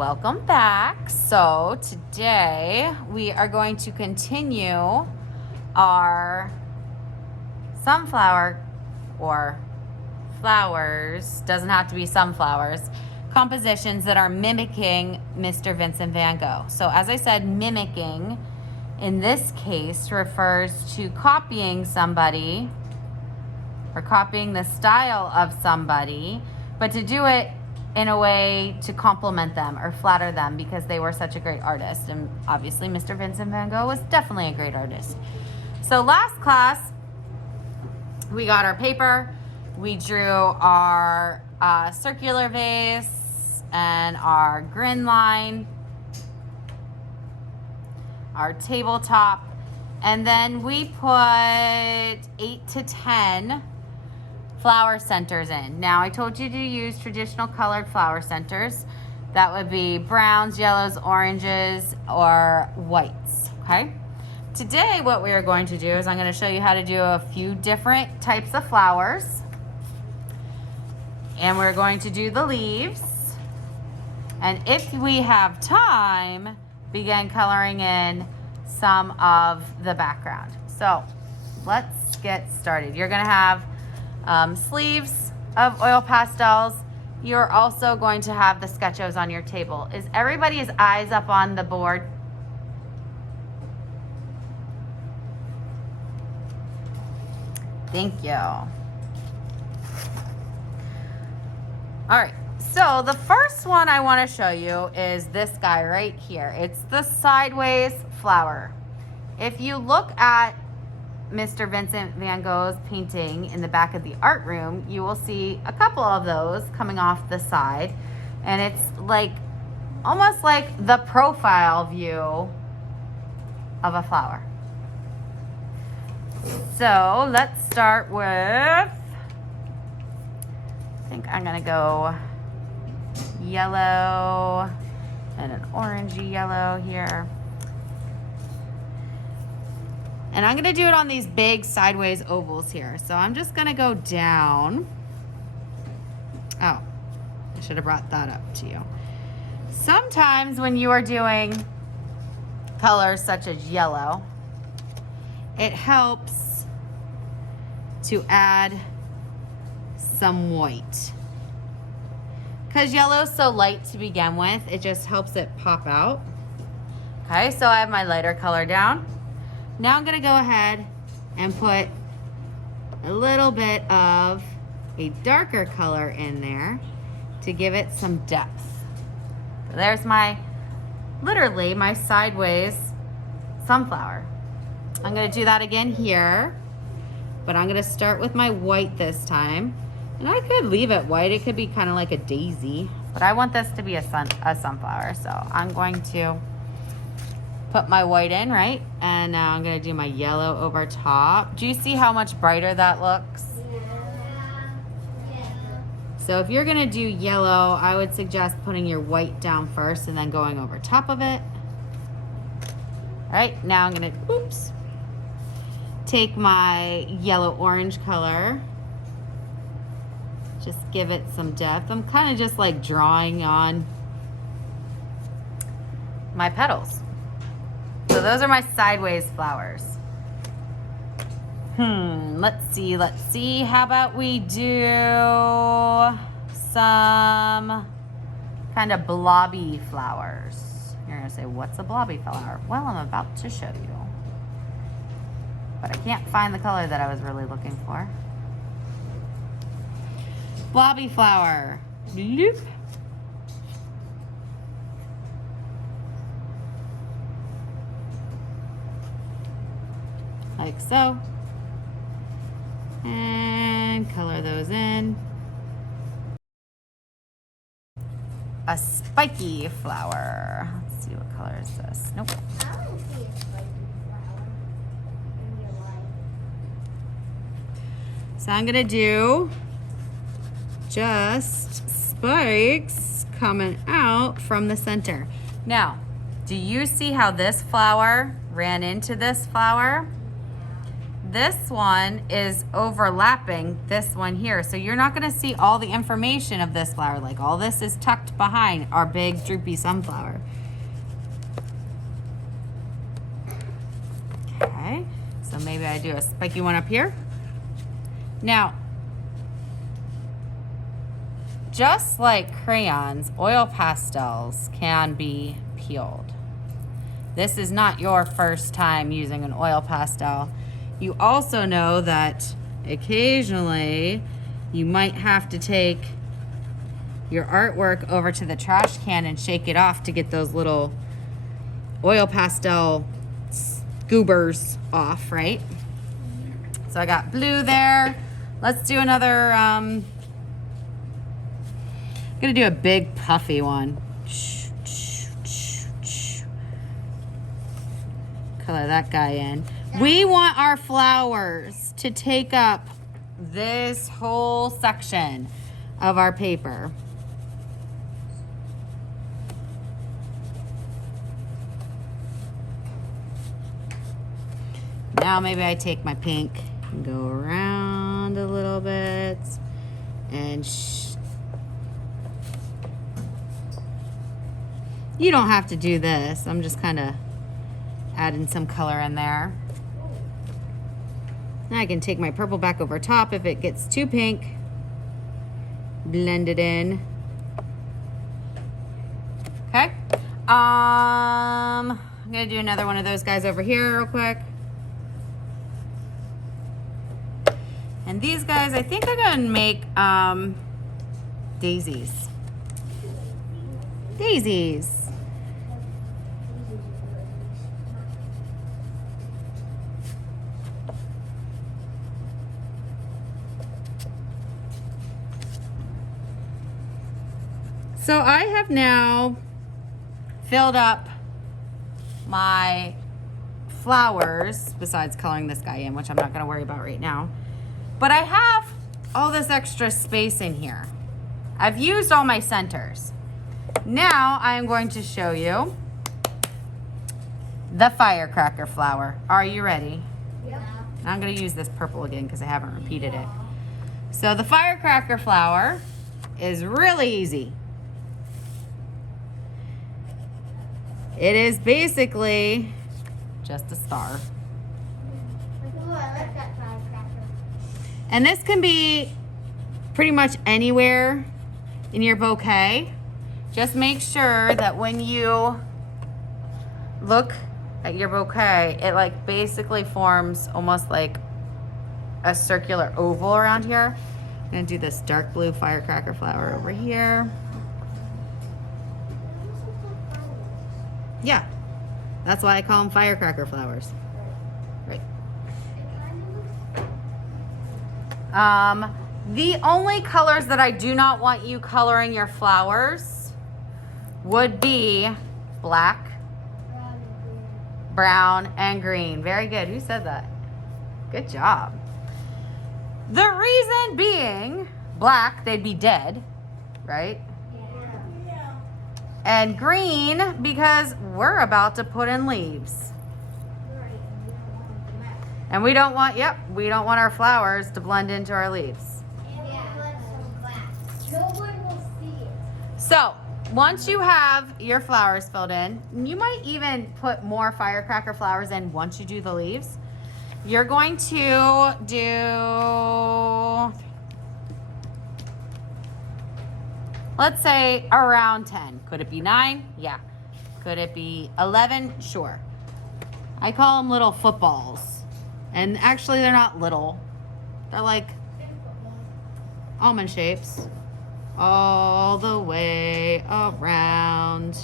welcome back. So today we are going to continue our sunflower or flowers, doesn't have to be sunflowers, compositions that are mimicking Mr. Vincent van Gogh. So as I said, mimicking in this case refers to copying somebody or copying the style of somebody, but to do it in a way to compliment them or flatter them because they were such a great artist. And obviously Mr. Vincent van Gogh was definitely a great artist. So last class, we got our paper, we drew our circular vase and our grin line, our tabletop, and then we put 8 to 10 flower centers in. Now I told you to use traditional colored flower centers. That would be browns, yellows, oranges, or whites, okay? Today what we are going to do is I'm going to show you how to do a few different types of flowers. And we're going to do the leaves. And if we have time, begin coloring in some of the background. So let's get started. You're going to have sleeves of oil pastels. You're also going to have the sketchos on your table. Is everybody's eyes up on the board? Thank you. All right, so the first one I want to show you is this guy right here. It's the sideways flower. If you look at Mr. Vincent van Gogh's painting in the back of the art room, you will see a couple of those coming off the side, and it's like almost like the profile view of a flower. So let's start with, I think I'm gonna go yellow and an orangey yellow here. And I'm gonna do it on these big sideways ovals here. So I'm just gonna go down. Oh, I should have brought that up to you. Sometimes when you are doing colors such as yellow, it helps to add some white. Because yellow is so light to begin with, it just helps it pop out. Okay, so I have my lighter color down. Now I'm gonna go ahead and put a little bit of a darker color in there to give it some depth. So there's literally my sideways sunflower. I'm gonna do that again here, but I'm gonna start with my white this time. And I could leave it white, it could be kind of like a daisy, but I want this to be a sunflower, so I'm going to put my white in, right? And now I'm gonna do my yellow over top. Do you see how much brighter that looks? Yeah. So if you're gonna do yellow, I would suggest putting your white down first and then going over top of it. All right, now I'm gonna, take my yellow-orange color. Just give it some depth. I'm kind of just like drawing on my petals. So those are my sideways flowers. Let's see. How about we do some kind of blobby flowers? You're gonna say, what's a blobby flower? Well, I'm about to show you. But I can't find the color that I was really looking for. Blobby flower. Bloop. Like so. And color those in. A spiky flower. Let's see, what color is this? Nope. I want to see a spiky flower in real life. So I'm gonna do just spikes coming out from the center. Now, do you see how this flower ran into this flower? this one is overlapping this one here. So you're not gonna see all the information of this flower. Like all this is tucked behind our big droopy sunflower. Okay, so maybe I do a spiky one up here. Now, just like crayons, oil pastels can be peeled. This is not your first time using an oil pastel. You also know that occasionally you might have to take your artwork over to the trash can and shake it off to get those little oil pastel goobers off, right? So I got blue there. Let's do another, I'm gonna do a big puffy one. Color that guy in. We want our flowers to take up this whole section of our paper. Now maybe I take my pink and go around a little bit and you don't have to do this. I'm just kind of adding some color in there. Now I can take my purple back over top if it gets too pink. Blend it in. Okay. I'm gonna do another one of those guys over here real quick. And these guys, I think I'm gonna make daisies. Daisies. So I have now filled up my flowers, besides coloring this guy in, which I'm not gonna worry about right now. But I have all this extra space in here. I've used all my centers. Now I am going to show you the firecracker flower. Are you ready? Yeah. I'm gonna use this purple again because I haven't repeated it. So the firecracker flower is really easy. It is basically just a star. Oh, I like that firecracker. And this can be pretty much anywhere in your bouquet. Just make sure that when you look at your bouquet, it like basically forms almost like a circular oval around here. I'm gonna do this dark blue firecracker flower over here. Yeah, that's why I call them firecracker flowers. Right. The only colors that I do not want you coloring your flowers would be black, brown, and green. Very good. Who said that? Good job. The reason being, black, they'd be dead, right? And green, because we're about to put in leaves. And we don't want, we don't want our flowers to blend into our leaves. Nobody will see it. So, once you have your flowers filled in, you might even put more firecracker flowers in once you do the leaves. You're going to do, let's say around 10. Could it be 9? Yeah. Could it be 11? Sure. I call them little footballs. And actually they're not little. They're like almond shapes. All the way around.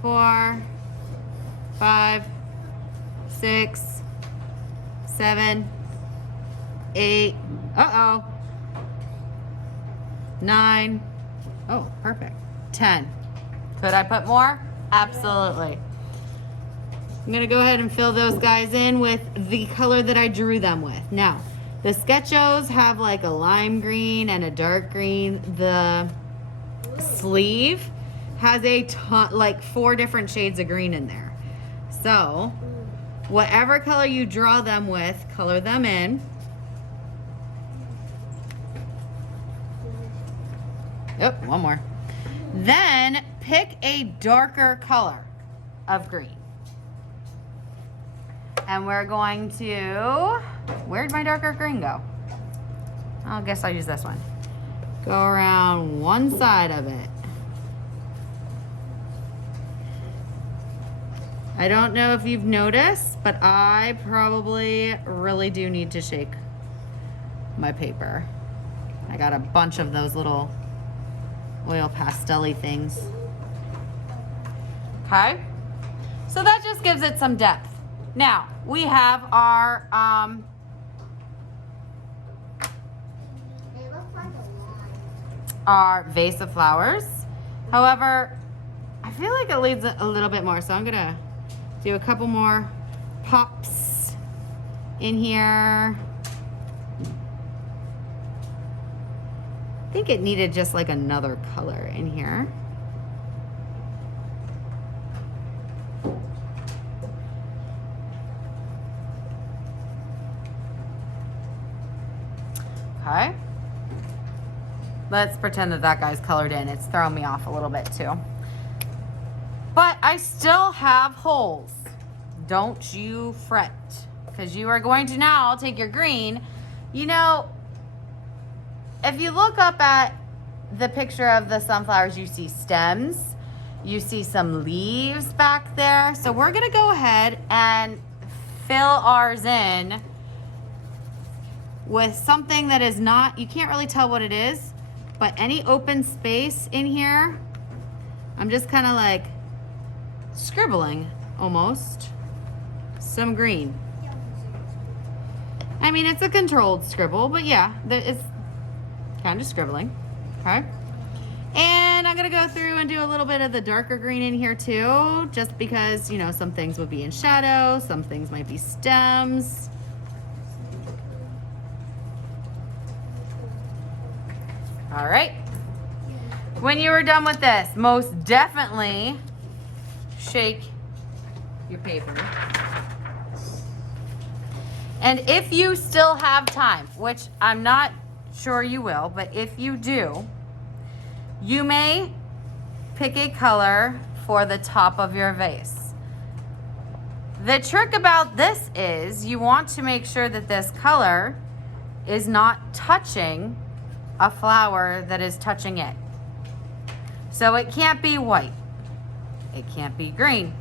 4, 5, 6, 7, 8. Uh-oh. 9. Oh, perfect. 10. Could I put more? Absolutely. I'm gonna go ahead and fill those guys in with the color that I drew them with. Now, the Sketchos have like a lime green and a dark green. The sleeve has a ton, like 4 different shades of green in there. So, Whatever color you draw them with, color them in. Oh, one more. Then pick a darker color of green. And we're going to, where'd my darker green go? I guess I'll use this one. Go around one side of it. I don't know if you've noticed, but I probably really do need to shake my paper. I got a bunch of those little oil pastel-y things. Okay, so that just gives it some depth. Now, we have our, They look like a line. our vase of flowers. However, I feel like it needs a little bit more, so I'm gonna do a couple more pops in here. I think it needed just like another color in here. Okay. Let's pretend that that guy's colored in. It's throwing me off a little bit too. But I still have holes. Don't you fret, because you are going to now take your green. You know, if you look up at the picture of the sunflowers, you see stems, you see some leaves back there. So we're gonna go ahead and fill ours in with something that is not, you can't really tell what it is, but any open space in here, I'm just kind of like scribbling almost some green. I mean, it's a controlled scribble, but yeah, it's kind of scribbling. Okay. And I'm gonna go through and do a little bit of the darker green in here too, just because, you know, some things would be in shadow, some things might be stems. All right. When you are done with this, most definitely shake your paper. And if you still have time, which I'm not sure you will, but if you do, you may pick a color for the top of your vase. The trick about this is you want to make sure that this color is not touching a flower that is touching it. So it can't be white. It can't be green.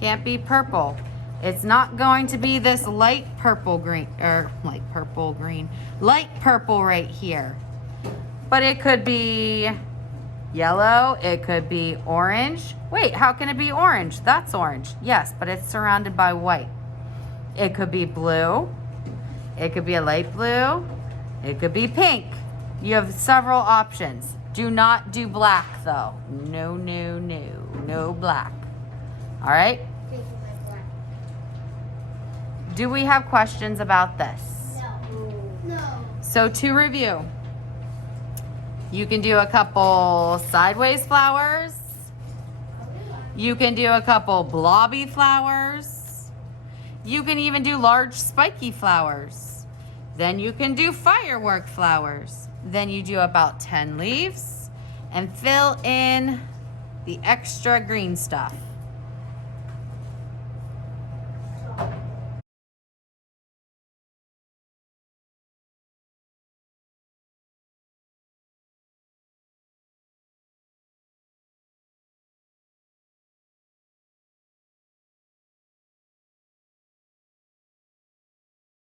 Can't be purple. It's not going to be this light purple green, or light purple right here. But it could be yellow, it could be orange. Wait, how can it be orange? That's orange. Yes, but it's surrounded by white. It could be blue. It could be a light blue. It could be pink. You have several options. Do not do black though. No, no, no. No black. All right? Taking my black. Do we have questions about this? No. No. So to review, you can do a couple sideways flowers. You can do a couple blobby flowers. You can even do large spiky flowers. Then you can do firework flowers. Then you do about 10 leaves and fill in the extra green stuff.